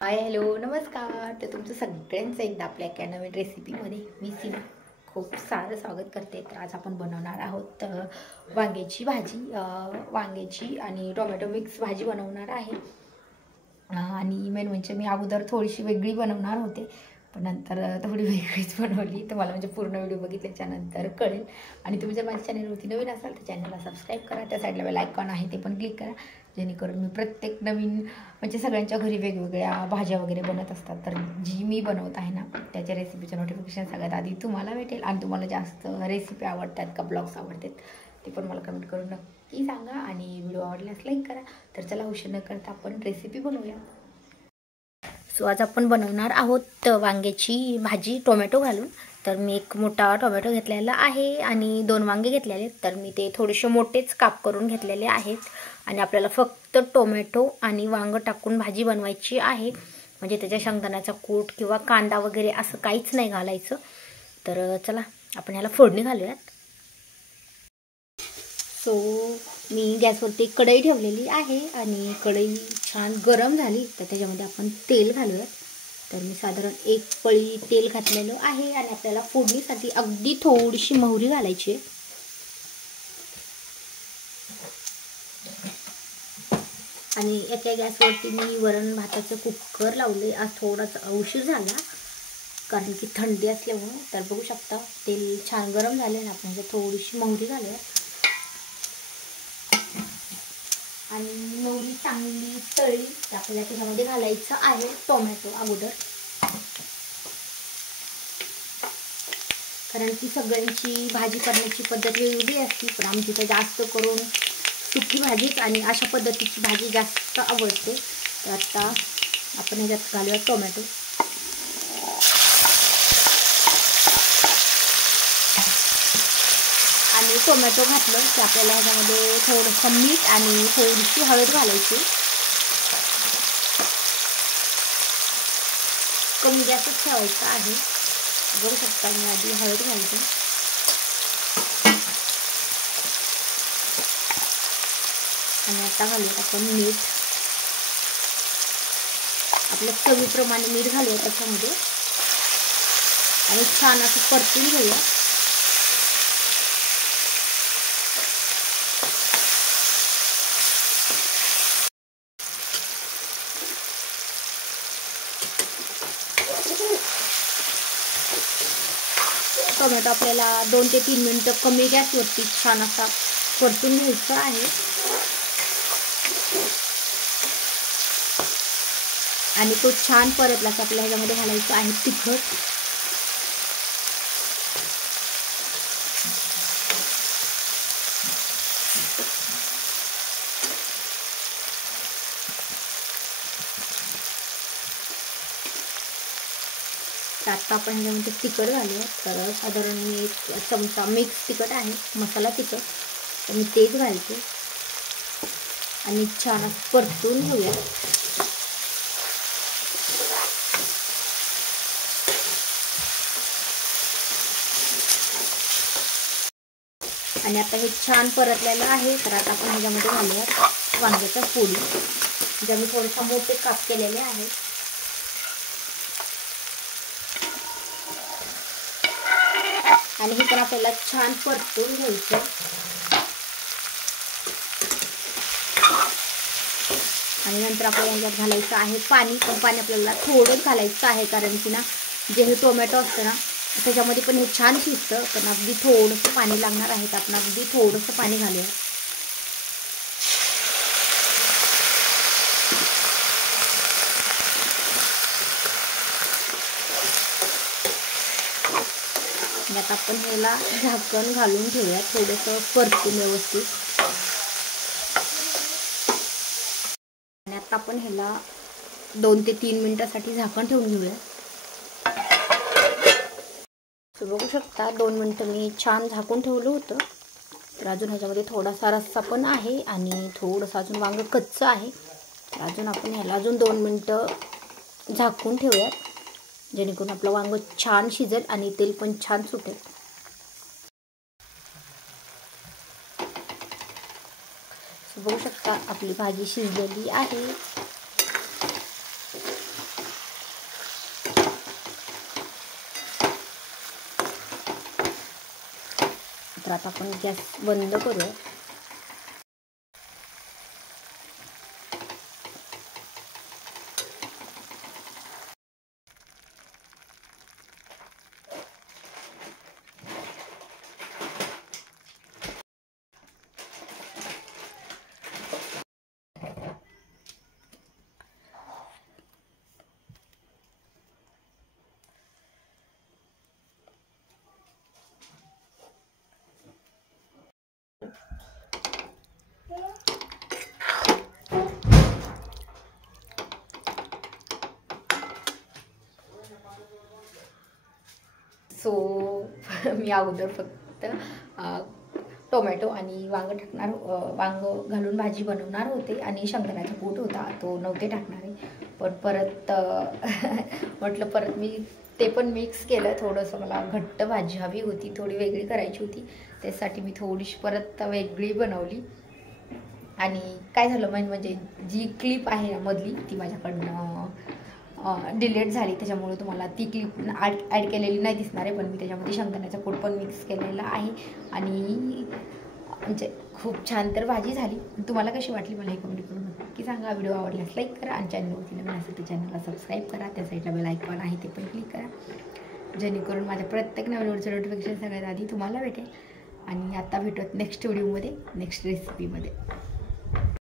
Hi hello नमस्कार. तर तुमचं सगळ्यांचं एकदा आपल्या एका नवीन रेसिपीमध्ये मी सीमा खूप सारं स्वागत करते. तर आज आपण बनवणार आहोत वांग्याची भाजी, वांग्याची आणि टोमॅटो मिक्स भाजी बनवणार आहे. आणि मेन म्हणजे मी अगोदर थोडीशी वेगळी बनवणार होते, पण नंतर थोडी वेगळीच बनवली. तर मला म्हणजे पूर्ण व्हिडिओ बघितल्याच्यानंतर कळेल. आणि तुम्ही जर माझ्या चॅनलवरती नवीन असाल तर चॅनलला सबस्क्राईब करा. त्या साईडला बेल आयकॉन आहे ते पण क्लिक करा, जेणेकरून मी प्रत्येक नवीन म्हणजे सगळ्यांच्या घरी वेगवेगळ्या भाज्या वगैरे बनत असतात, तर जी मी बनवत आहे ना त्याच्या रेसिपीचं नोटिफिकेशन सगळ्यात आधी तुम्हाला भेटेल. आणि तुम्हाला जास्त रेसिपी आवडतात का ब्लॉग्स आवडतात ते पण मला कमेंट करून नक्की सांगा. आणि व्हिडिओ आवडल्यास लाईक करा. तर चला उशीर न करता आपण रेसिपी बनवूया. सो आज आपण बनवणार आहोत वांग्याची भाजी टोमॅटो घालून. तर मी एक मोठा टोमॅटो घेतलेला आहे आणि 2 वांगे घेतलेले. तर मी ते थोडेसे मोठेच काप करून घेतलेले आहेत. आणि आपल्याला फक्त टोमॅटो आणि वांग टाकून भाजी बनवायची आहे. म्हणजे त्याच्या शेंगदाण्याचा कूट किंवा कांदा वगैरे असं काहीच नाही घालायचं. तर चला आपण ह्याला फोडणी घालूयात. सो मी गॅसवरती एक कढई ठेवलेली आहे आणि कढई छान गरम झाली तर त्याच्यामध्ये आपण तेल घालूयात. तर मी साधारण 1 पळी तेल घातलेलं आहे. आणि आपल्याला फोडणीसाठी अगदी थोडीशी मोहरी घालायची आहे. आणि एका गॅसवरती मी वरण भाताचं कुकर लावले. आज थोडासा उशीर झाला कारण की थंडी असल्यामुळे. तर बघू शकता तेल छान गरम झाले आणि आपण थोडीशी मोहरी घालूया. आणि मोहरी चांगली तळली तर आपल्याला त्याच्यामध्ये घालायचं आहे टोमॅटो अगोदर. कारण की सगळ्यांची भाजी करण्याची पद्धत वेगवेगळी असते, पण आमची तर जास्त करून सुकी भाजीच आणि अशा पद्धतीची भाजी जास्त आवडते. तर आता आपण ह्याच्यात घालूया टोमॅटो. आणि टोमॅटो घातलं की आपल्याला ह्याच्यामध्ये थोडंसं मीठ आणि थोडीशी हळद घालायची. कमी गॅसच ठेवायचं आहे. बघू शकता मी आधी हळद घालते. आणि आता घालूया आपण मीठ. आपल्या चवीप्रमाणे मीठ घालूया त्याच्यामध्ये आणि छान असं परतून घेऊया. टोमॅटो आपल्याला 2 ते 3 मिनिटं कमी गॅसवरती छान असा परतून घ्यायचा आहे. आणि तो छान परतला की आपल्याला ह्याच्यामध्ये घालायचं आहे तिखट. तर आता आपण ह्याच्यामध्ये तिखट घालूया. तर साधारण मी 1 चमचा मिक्स तिखट आहे, मसाला तिखट, तर मी तेच घालते. आणि छान परतून घेऊया. आणि आता हे छान परतलेलं आहे. तर आता आपण ह्याच्यामध्ये घालूया वांग्याच्या फोडी, ज्या मी थोडेसे मोठे काप केलेले आहेत. आणि हे पण आपल्याला छान परतून घ्यायचं. आणि नंतर आपल्याला ह्याच्यात घालायचं आहे पाणी. पण पाणी आपल्याला थोडंच घालायचं आहे, कारण की ना जे हे टोमॅटो असतं ना त्याच्यामध्ये पण हे छान शिजतं. पण अगदी थोडंसं पाणी लागणार आहे. तर आपण अगदी थोडंसं पाणी घालूया. आणि आता आपण ह्याला झाकण घालून ठेवूया, थोडंसं परतून व्यवस्थित. आणि आता आपण ह्याला 2 ते 3 मिनिटासाठी झाकण ठेवून घेऊया. तर बघू शकता 2 मिनिटं मी छान झाकून ठेवलं होतं. तर अजून ह्याच्यामध्ये थोडासा रस्सा पण आहे आणि थोडंसं अजून वांगं कच्चं आहे. तर अजून आपण ह्याला अजून 2 मिनिटं झाकून ठेवूयात, जेणेकरून आपलं वांगं छान शिजेल आणि तेल पण छान सुटेल. बघू शकता आपली भाजी शिजलेली आहे. तर आता आपण गॅस बंद करूया. सो मी अगोदर फक्त टोमॅटो आणि वांग टाकणार, वांग घालून भाजी बनवणार होते आणि शेंगदाण्याचा कूट होता तो नव्हते टाकणारे, पण परत म्हटलं परत मी ते पण मिक्स केलं. थोडंसं मला घट्ट भाजी हवी होती, थोडी वेगळी करायची होती, त्यासाठी मी थोडीशी परत वेगळी बनवली. आणि काय झालं म्हणजे जी क्लिप आहे ना मधली ती माझ्याकडनं डिलीट झाली, त्याच्यामुळे तुम्हाला ती क्लिप ॲड केलेली नाही दिसणार आहे. पण मी त्याच्यामध्ये शेंगदाण्याचा कूट पण मिक्स केलेला आहे आणि म्हणजे खूप छान तर भाजी झाली. तुम्हाला कशी वाटली मला हे कमेंट करून नक्की सांगा. व्हिडिओ आवडल्यास लाईक करा आणि चॅनलवरती नवीन असेल तर चॅनलला सबस्क्राईब करा. त्या साईडला बेल आयकॉन आहे ते पण क्लिक करा, जेणेकरून माझ्या प्रत्येक नवीन व्हिडिओचं नोटिफिकेशन सगळ्यात आधी तुम्हाला भेटेल. आणि आता भेटूयात नेक्स्ट व्हिडिओमध्ये, नेक्स्ट रेसिपीमध्ये.